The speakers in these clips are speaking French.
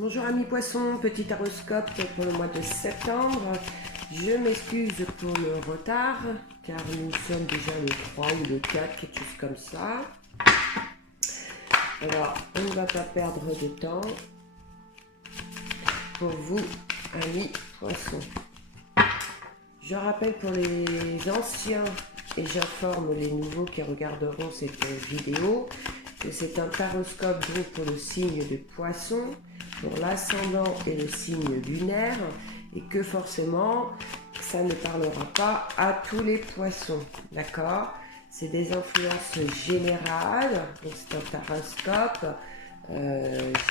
Bonjour amis poissons, petit horoscope pour le mois de septembre. Je m'excuse pour le retard car nous sommes déjà le 3 ou le 4, quelque chose comme ça. Alors on ne va pas perdre de temps pour vous amis poissons. Je rappelle pour les anciens et j'informe les nouveaux qui regarderont cette vidéo que c'est un horoscope pour le signe de poisson, pour l'ascendant et le signe lunaire, et que forcément ça ne parlera pas à tous les poissons, d'accord? C'est des influences générales, donc c'est un horoscope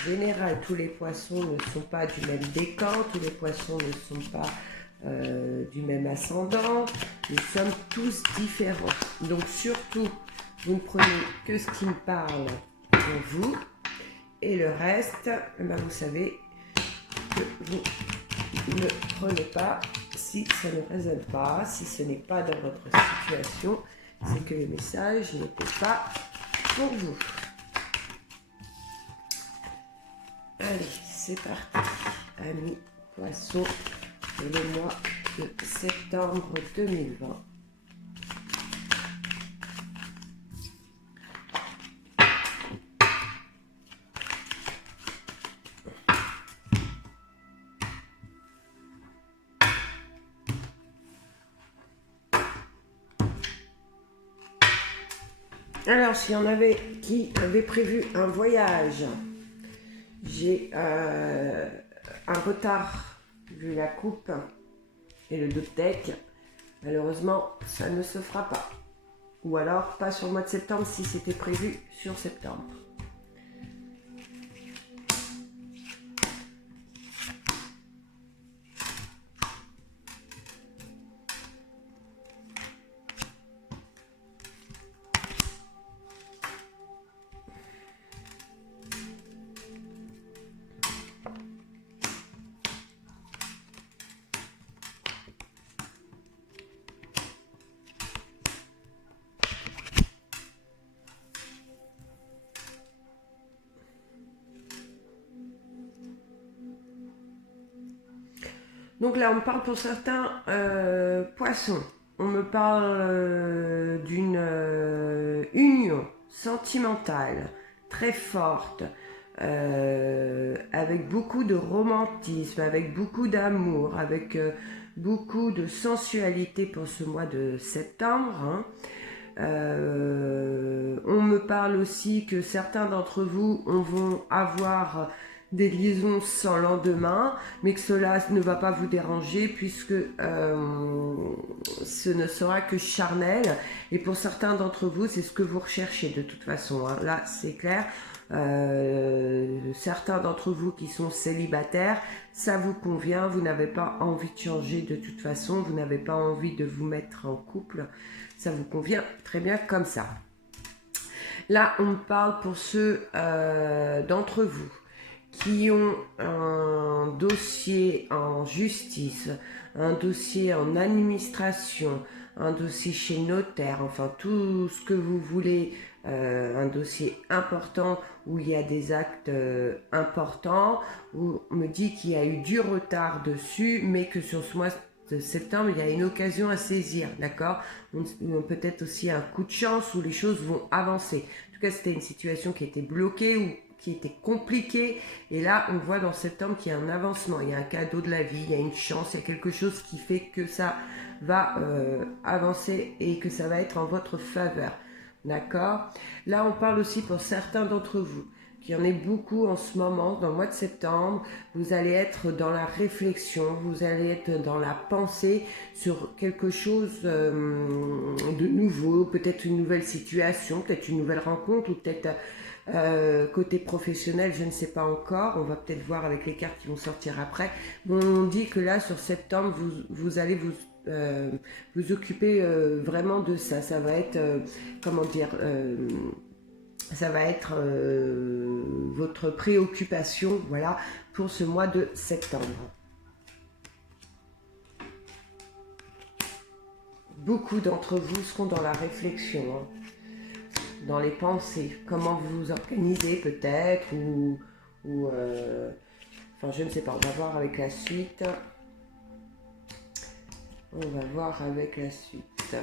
général. Tous les poissons ne sont pas du même décan, tous les poissons ne sont pas du même ascendant, nous sommes tous différents. Donc surtout, vous ne prenez que ce qui me parle pour vous, et le reste, ben vous savez que vous ne prenez pas si ça ne résonne pas, si ce n'est pas dans votre situation, c'est que le message n'était pas pour vous. Allez, c'est parti, amis poissons, pour le mois de septembre 2020. Alors, s'il y en avait qui avaient prévu un voyage, j'ai un retard vu la coupe et le dos de deck. Malheureusement, ça ne se fera pas. Ou alors, pas sur le mois de septembre si c'était prévu sur septembre. Donc là, on me parle pour certains poissons. On me parle d'une union sentimentale très forte, avec beaucoup de romantisme, avec beaucoup d'amour, avec beaucoup de sensualité pour ce mois de septembre. Hein. On me parle aussi que certains d'entre vous vont avoir des liaisons sans lendemain, mais que cela ne va pas vous déranger puisque ce ne sera que charnel. Et pour certains d'entre vous, c'est ce que vous recherchez de toute façon. Hein. Là, c'est clair. Certains d'entre vous qui sont célibataires, ça vous convient. Vous n'avez pas envie de changer de toute façon. Vous n'avez pas envie de vous mettre en couple. Ça vous convient très bien comme ça. Là, on me parle pour ceux d'entre vous qui ont un dossier en justice, un dossier en administration, un dossier chez notaire, enfin tout ce que vous voulez, un dossier important où il y a des actes importants, où on me dit qu'il y a eu du retard dessus, mais que sur ce mois de septembre, il y a une occasion à saisir, d'accord? Peut-être aussi un coup de chance où les choses vont avancer. En tout cas, c'était une situation qui était bloquée ou qui était compliqué, et là on voit dans septembre qu'il y a un avancement, il y a un cadeau de la vie, il y a une chance, il y a quelque chose qui fait que ça va avancer et que ça va être en votre faveur, d'accord? Là on parle aussi pour certains d'entre vous, qu'il y en ait beaucoup en ce moment, dans le mois de septembre, vous allez être dans la réflexion, vous allez être dans la pensée sur quelque chose de nouveau, peut-être une nouvelle situation, peut-être une nouvelle rencontre, ou peut-être côté professionnel, je ne sais pas encore, on va peut-être voir avec les cartes qui vont sortir après. Bon, on dit que là sur septembre vous allez vous occuper vraiment de ça. Ça va être comment dire, ça va être votre préoccupation, voilà, pour ce mois de septembre. Beaucoup d'entre vous seront dans la réflexion, hein, dans les pensées, comment vous vous organisez peut-être, ou Enfin, je ne sais pas, on va voir avec la suite. On va voir avec la suite.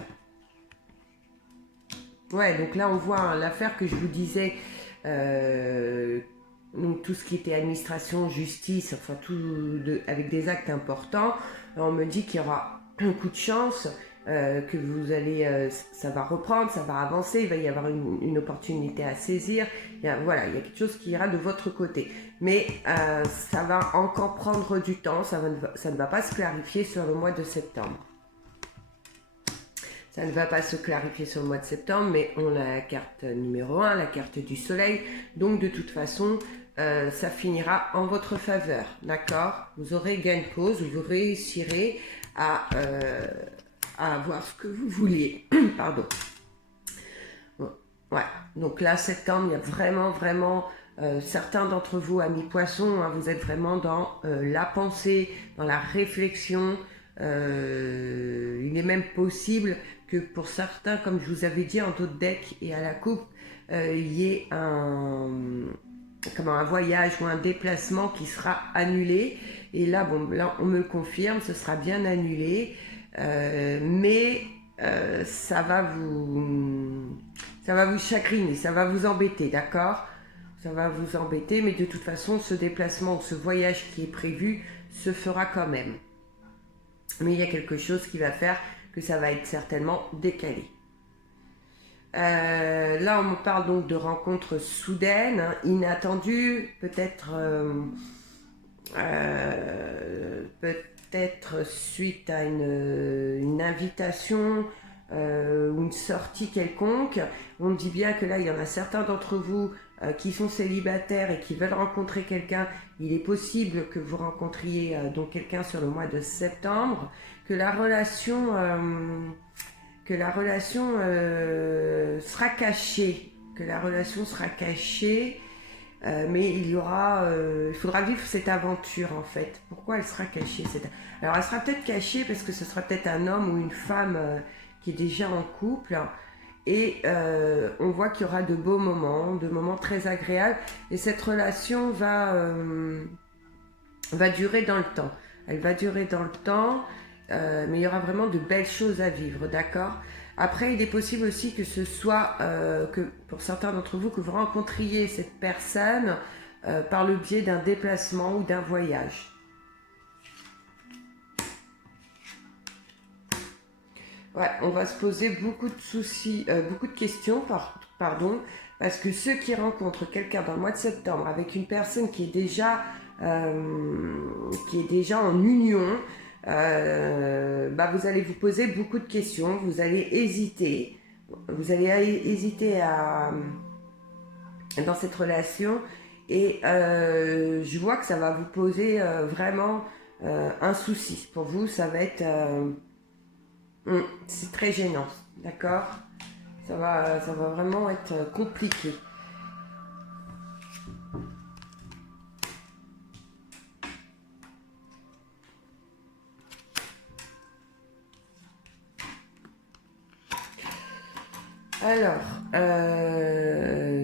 Ouais, donc là, on voit hein, l'affaire que je vous disais, donc tout ce qui était administration, justice, enfin tout avec des actes importants. On me dit qu'il y aura un coup de chance, que vous allez, ça va reprendre, ça va avancer, il va y avoir une opportunité à saisir. Voilà, il y a quelque chose qui ira de votre côté. Mais ça va encore prendre du temps, ça ne va pas se clarifier sur le mois de septembre. Ça ne va pas se clarifier sur le mois de septembre, mais on a la carte numéro 1, la carte du soleil. Donc de toute façon, ça finira en votre faveur, d'accord? Vous aurez gain de cause, vous réussirez à avoir ce que vous vouliez. Pardon. Bon, ouais, donc là, septembre, il y a vraiment, certains d'entre vous, amis poissons, hein, vous êtes vraiment dans la pensée, dans la réflexion. Il est même possible que pour certains, comme je vous avais dit en d'autres decks et à la coupe, il y ait un voyage ou un déplacement qui sera annulé. Et là, bon, là, on me le confirme, ce sera bien annulé, mais ça va vous chagriner, ça va vous embêter, d'accord? Ça va vous embêter, mais de toute façon, ce déplacement, ce voyage qui est prévu, se fera quand même. Mais il y a quelque chose qui va faire que ça va être certainement décalé. Là, on me parle donc de rencontres soudaines, hein, inattendues, peut-être suite à une invitation ou une sortie quelconque. On me dit bien que là, il y en a certains d'entre vous qui sont célibataires et qui veulent rencontrer quelqu'un. Il est possible que vous rencontriez donc quelqu'un sur le mois de septembre, que la relation sera cachée, mais il faudra vivre cette aventure en fait. Pourquoi elle sera cachée Alors elle sera peut-être cachée parce que ce sera peut-être un homme ou une femme qui est déjà en couple. Et on voit qu'il y aura de beaux moments, de moments très agréables. Et cette relation va durer dans le temps. Elle va durer dans le temps, mais il y aura vraiment de belles choses à vivre, d'accord? Après, il est possible aussi que ce soit, que pour certains d'entre vous, que vous rencontriez cette personne par le biais d'un déplacement ou d'un voyage. Ouais, on va se poser beaucoup de questions, parce que ceux qui rencontrent quelqu'un dans le mois de septembre avec une personne qui est déjà en union, vous allez vous poser beaucoup de questions, vous allez hésiter dans cette relation, et je vois que ça va vous poser vraiment un souci. Pour vous, ça va être c'est très gênant, d'accord? Ça va vraiment être compliqué. Alors,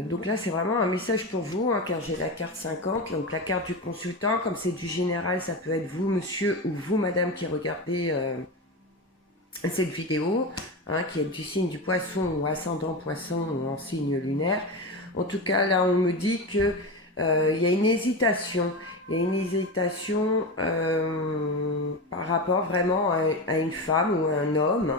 donc là c'est vraiment un message pour vous, hein, car j'ai la carte 50, donc la carte du consultant. Comme c'est du général, ça peut être vous monsieur ou vous madame qui regardez cette vidéo, hein, qui est du signe du poisson ou ascendant poisson ou en signe lunaire. En tout cas, là on me dit que il y a une hésitation. Il y a une hésitation par rapport vraiment à une femme ou à un homme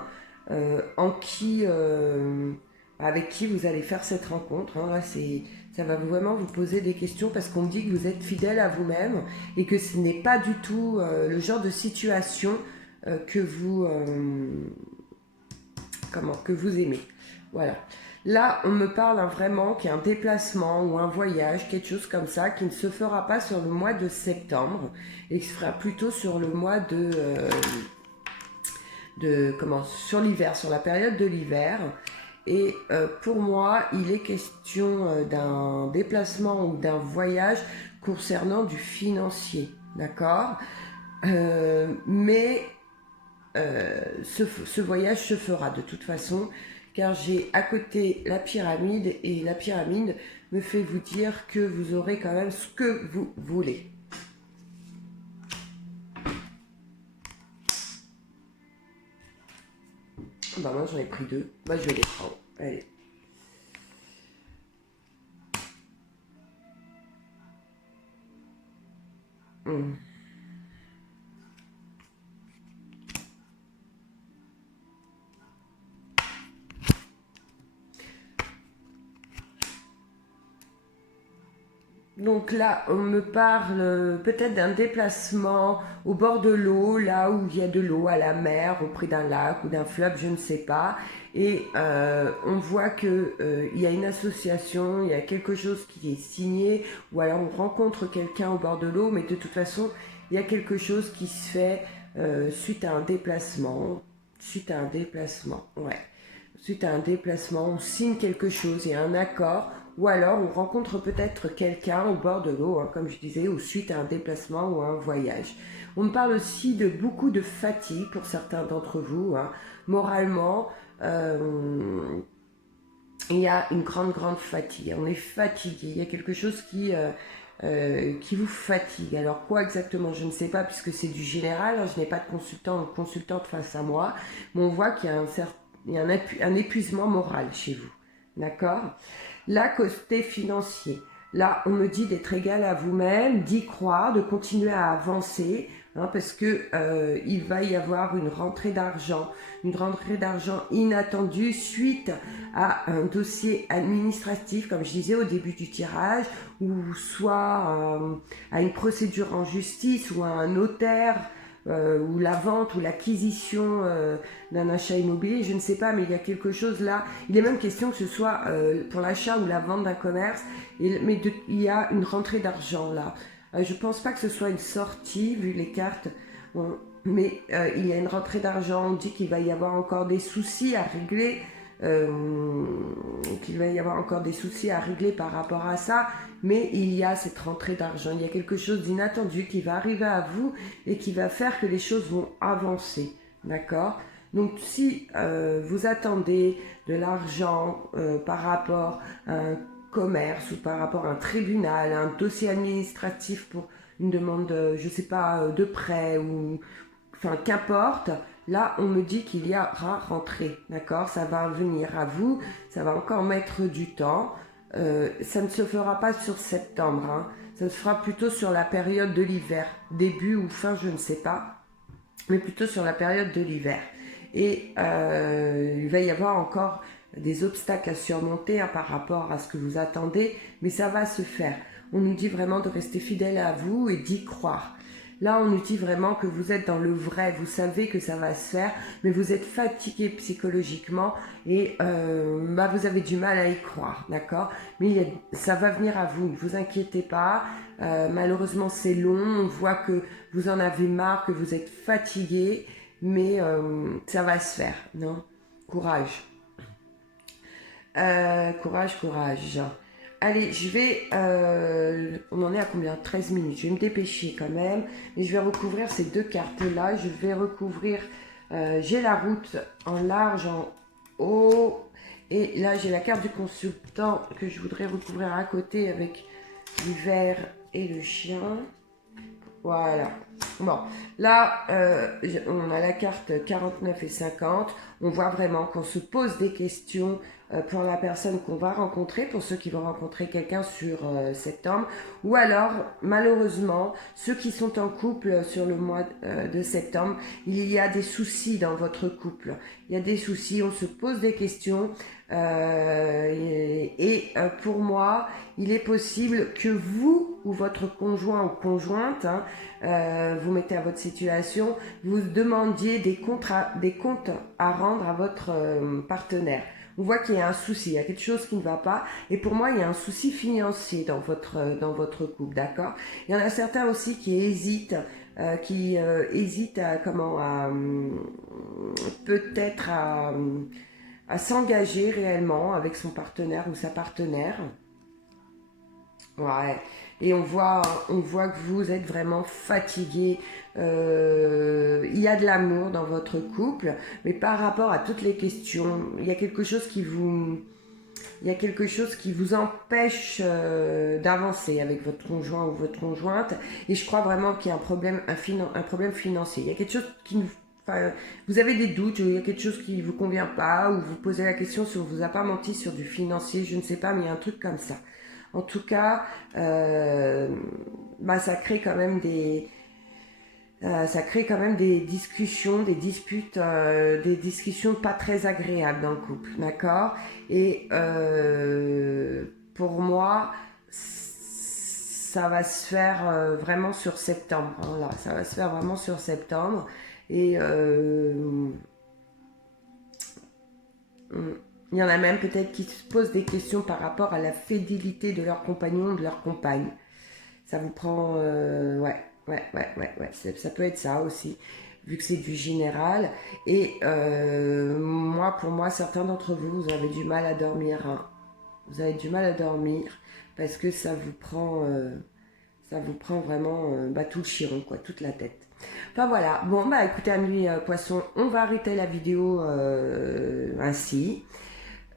avec qui vous allez faire cette rencontre. Hein. Là, ça va vraiment vous poser des questions parce qu'on me dit que vous êtes fidèle à vous-même et que ce n'est pas du tout le genre de situation que vous aimez. Voilà. Là, on me parle vraiment qu'il y a un déplacement ou un voyage, quelque chose comme ça, qui ne se fera pas sur le mois de septembre et qui se fera plutôt sur le mois sur l'hiver, sur la période de l'hiver. Et pour moi, il est question d'un déplacement ou d'un voyage concernant du financier, d'accord? Mais ce voyage se fera de toute façon, car j'ai à côté la pyramide, et la pyramide me fait vous dire que vous aurez quand même ce que vous voulez. Bah moi j'en ai pris 2. Bah je vais les prendre. Allez. Donc là, on me parle peut-être d'un déplacement au bord de l'eau, là où il y a de l'eau, à la mer, auprès d'un lac ou d'un fleuve, je ne sais pas. Et on voit que il y a une association, il y a quelque chose qui est signé, ou alors on rencontre quelqu'un au bord de l'eau, mais de toute façon, il y a quelque chose qui se fait suite à un déplacement. Suite à un déplacement, ouais. Suite à un déplacement, on signe quelque chose, il y a un accord, ou alors on rencontre peut-être quelqu'un au bord de l'eau, hein, comme je disais, ou suite à un déplacement ou un voyage. On me parle aussi de beaucoup de fatigue pour certains d'entre vous, hein. Moralement, il y a une grande fatigue. On est fatigué, il y a quelque chose qui vous fatigue. Alors quoi exactement, je ne sais pas, puisque c'est du général, hein, je n'ai pas de consultant ou consultante face à moi, mais on voit qu'il y a un épuisement moral chez vous. D'accord? Là, côté financier, là, on me dit d'être égal à vous-même, d'y croire, de continuer à avancer, hein, parce que il va y avoir une rentrée d'argent inattendue suite à un dossier administratif, comme je disais au début du tirage, ou soit à une procédure en justice ou à un notaire, ou la vente ou l'acquisition d'un achat immobilier, je ne sais pas, mais il y a quelque chose là. Il est même question que ce soit pour l'achat ou la vente d'un commerce, mais il y a une rentrée d'argent là. Je pense pas que ce soit une sortie, vu les cartes, bon, mais il y a une rentrée d'argent. On dit qu'il va y avoir encore des soucis à régler. Qu'il va y avoir encore des soucis à régler par rapport à ça, mais il y a cette rentrée d'argent, il y a quelque chose d'inattendu qui va arriver à vous et qui va faire que les choses vont avancer, d'accord? Donc si vous attendez de l'argent par rapport à un commerce ou par rapport à un tribunal, à un dossier administratif pour une demande, je sais pas, de prêt ou enfin qu'importe, là on me dit qu'il y aura rentrée, d'accord? Ça va venir à vous, ça va encore mettre du temps. Ça ne se fera pas sur septembre, hein. Ça se fera plutôt sur la période de l'hiver, début ou fin, je ne sais pas, mais plutôt sur la période de l'hiver. Et il va y avoir encore des obstacles à surmonter, hein, par rapport à ce que vous attendez, mais ça va se faire. On nous dit vraiment de rester fidèle à vous et d'y croire. Là, on nous dit vraiment que vous êtes dans le vrai, vous savez que ça va se faire, mais vous êtes fatigué psychologiquement et vous avez du mal à y croire, d'accord? Mais ça va venir à vous, ne vous inquiétez pas. Malheureusement, c'est long, on voit que vous en avez marre, que vous êtes fatigué, mais ça va se faire, non? Courage. Courage. Allez, je vais... on en est à combien? 13 minutes. Je vais me dépêcher quand même. Mais je vais recouvrir ces deux cartes-là. Je vais recouvrir... j'ai la route en large, en haut. Et là, j'ai la carte du consultant que je voudrais recouvrir à côté avec l'hiver et le chien. Voilà. Bon, là, on a la carte 49 et 50. On voit vraiment qu'on se pose des questions pour la personne qu'on va rencontrer, pour ceux qui vont rencontrer quelqu'un sur septembre. Ou alors, malheureusement, ceux qui sont en couple sur le mois de septembre, il y a des soucis dans votre couple. Il y a des soucis, on se pose des questions. Pour moi, il est possible que vous ou votre conjoint ou conjointe, hein, vous mettez à votre situation, vous demandiez des comptes à rendre à votre partenaire. On voit qu'il y a un souci, il y a quelque chose qui ne va pas. Et pour moi, il y a un souci financier dans votre couple, d'accord? Il y en a certains aussi qui hésitent, peut-être à s'engager réellement avec son partenaire ou sa partenaire. Ouais. Et on voit que vous êtes vraiment fatigué. Il y a de l'amour dans votre couple, mais par rapport à toutes les questions, il y a quelque chose qui vous empêche d'avancer avec votre conjoint ou votre conjointe. Et je crois vraiment qu'il y a un problème financier. Il y a quelque chose qui ne enfin, vous avez des doutes, il y a quelque chose qui ne vous convient pas, ou vous posez la question si on ne vous a pas menti sur du financier, je ne sais pas, mais il y a un truc comme ça. En tout cas, bah, ça crée quand même des discussions, des disputes, des discussions pas très agréables dans le couple, d'accord? Et pour moi, ça va se faire vraiment sur septembre. Voilà, ça va se faire vraiment sur septembre. Et il y en a même peut-être qui se posent des questions par rapport à la fidélité de leur compagnon, de leur compagne. Ça vous prend... ouais. Ça peut être ça aussi, vu que c'est du général. Et moi, pour moi, certains d'entre vous, vous avez du mal à dormir. Hein. Vous avez du mal à dormir parce que ça vous prend vraiment bah, tout le chiron, quoi, toute la tête. Enfin voilà, bon bah écoutez amis poissons, on va arrêter la vidéo ainsi.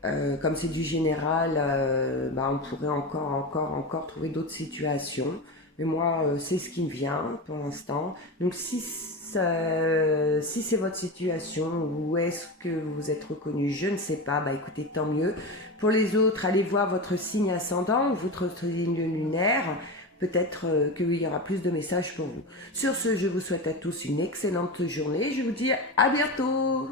Comme c'est du général, bah, on pourrait encore trouver d'autres situations. Mais moi, c'est ce qui me vient pour l'instant. Donc si c'est votre situation ou est-ce que vous êtes reconnu, je ne sais pas. Bah écoutez, tant mieux. Pour les autres, allez voir votre signe ascendant ou votre signe lunaire. Peut-être qu'il y aura plus de messages pour vous. Sur ce, je vous souhaite à tous une excellente journée. Je vous dis à bientôt.